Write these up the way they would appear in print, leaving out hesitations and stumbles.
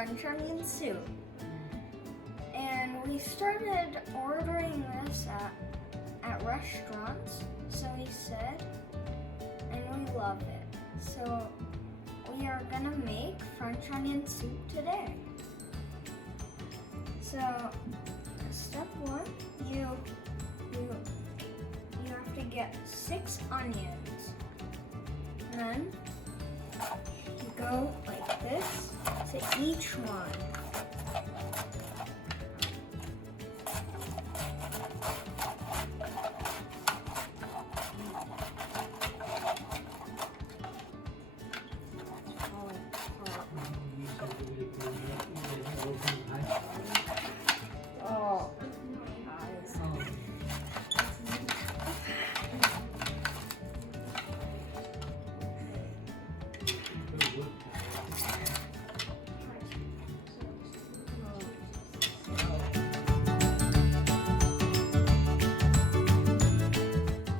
French onion soup. And we started ordering this at restaurants, so he said, and we love it. So we are gonna make French onion soup today. So step one, you have to get 6 onions. And then you go like this to each one. Oh, guys.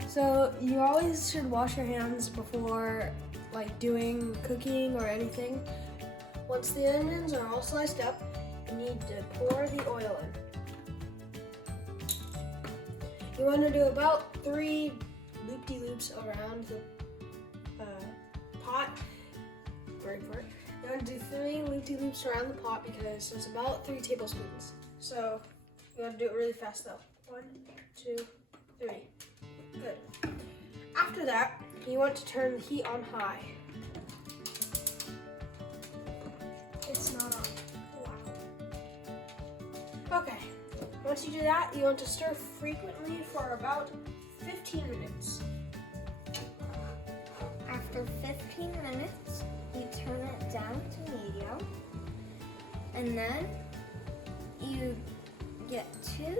So you always should wash your hands before doing cooking or anything. Once the onions are all sliced up, you need to pour the oil in. You want to do about 3 loop-de-loops around the pot. Wait for it. You want to do 3 loop-de-loops around the pot because there's about 3 tablespoons. So you want to do it really fast though. 1, 2, 3. Good. After that, you want to turn the heat on high. It's not on. Wow. Okay. Once you do that, you want to stir frequently for about 15 minutes. After 15 minutes, you turn it down to medium. And then you get 2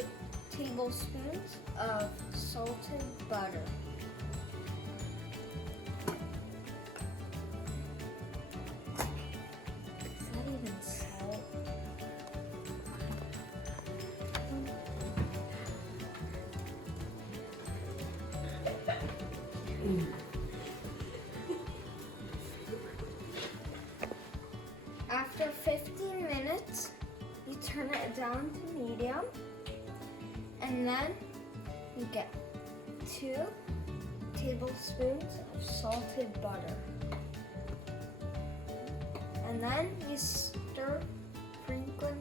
tablespoons of salted butter. Is that even salt? After 15 minutes, you turn it down to medium. And then you get 2 tablespoons of salted butter. And then you stir frequently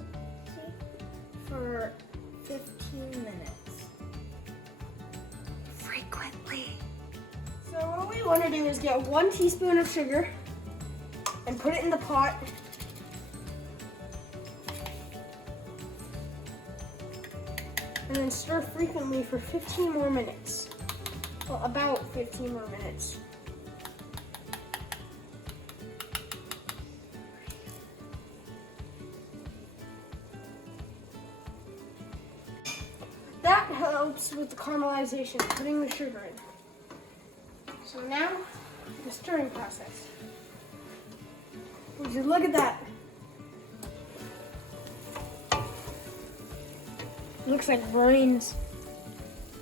for 15 minutes. Frequently. So what we want to do is get 1 teaspoon of sugar and put it in the pot. And then stir frequently for 15 more minutes. Well, about 15 more minutes. That helps with the caramelization, putting the sugar in. So now, the stirring process. Would you look at that? Looks like brains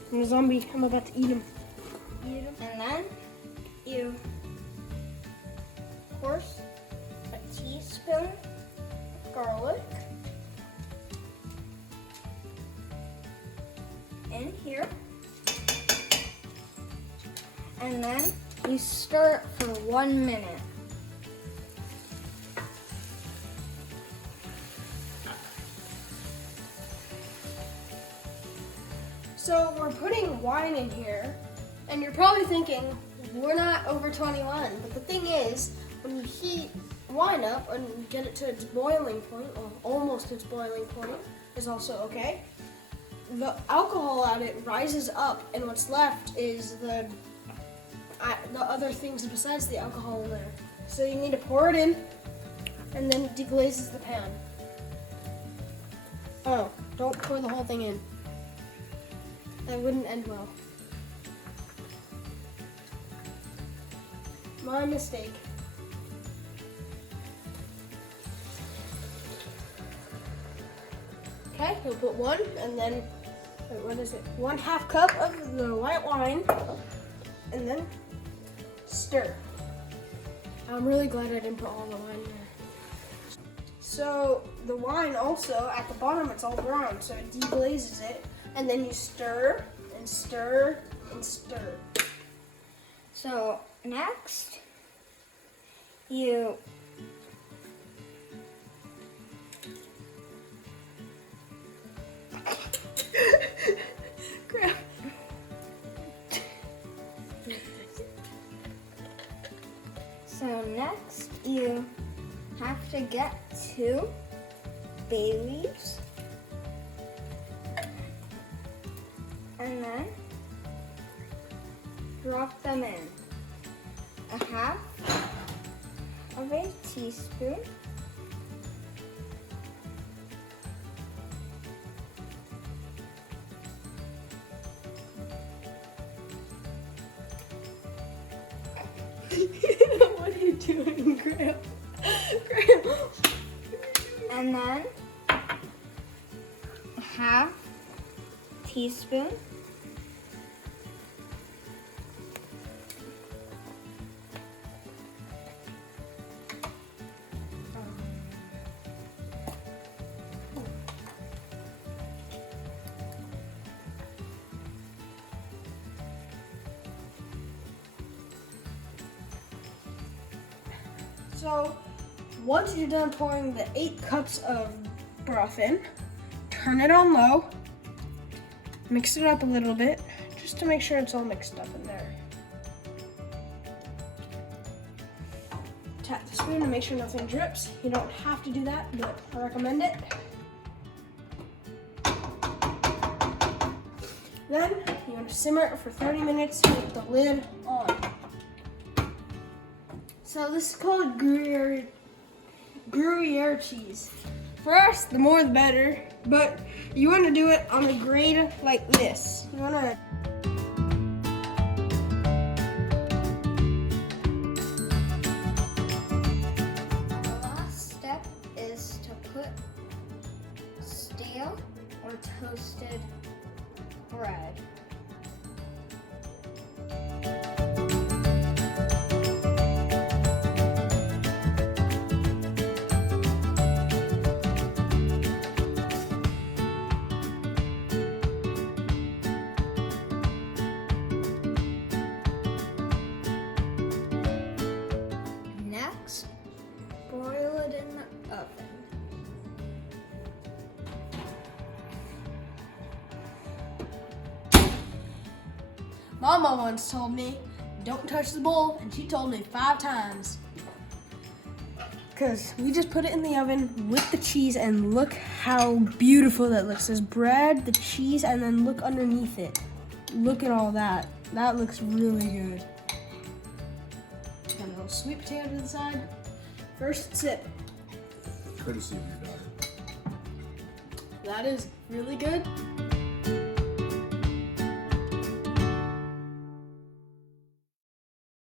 from a zombie. I'm about to eat him. And then you course a teaspoon of garlic in here. And then you stir it for 1 minute. So we're putting wine in here, and you're probably thinking, we're not over 21, but the thing is, when you heat wine up and get it to its boiling point, or almost its boiling point, is also okay. The alcohol at it rises up, and what's left is the other things besides the alcohol in there. So you need to pour it in, and then it deglazes the pan. Oh, don't pour the whole thing in. That wouldn't end well. My mistake. Okay, we'll put 1 and then, what is it? 1/2 cup of the white wine and then stir. I'm really glad I didn't put all the wine in there. So the wine also, at the bottom, it's all brown, so it deglazes it, and then you stir and stir and stir. So next, you Crap. So next, you have to get 2 bay leaves, and then drop them in. A half of a teaspoon What are you doing, Graham? Graham. and then a half teaspoon So, once you're done pouring the 8 cups of broth in, turn it on low, mix it up a little bit, just to make sure it's all mixed up in there. Tap the spoon to make sure nothing drips. You don't have to do that, but I recommend it. Then, you want to simmer it for 30 minutes with the lid on. So this is called Gruyere cheese. For us, the more the better, but you want to do it on a grate like this. You want to The last step is to put stale or toasted bread. Next, broil it in the oven. Mama once told me, don't touch the bowl, and she told me 5 times. Because we just put it in the oven with the cheese, and look how beautiful that looks. There's bread, the cheese, and then look underneath it. Look at all that. That looks really good. Got a little sweet potato to the side. First sip. Courtesy of your daughter. That is really good.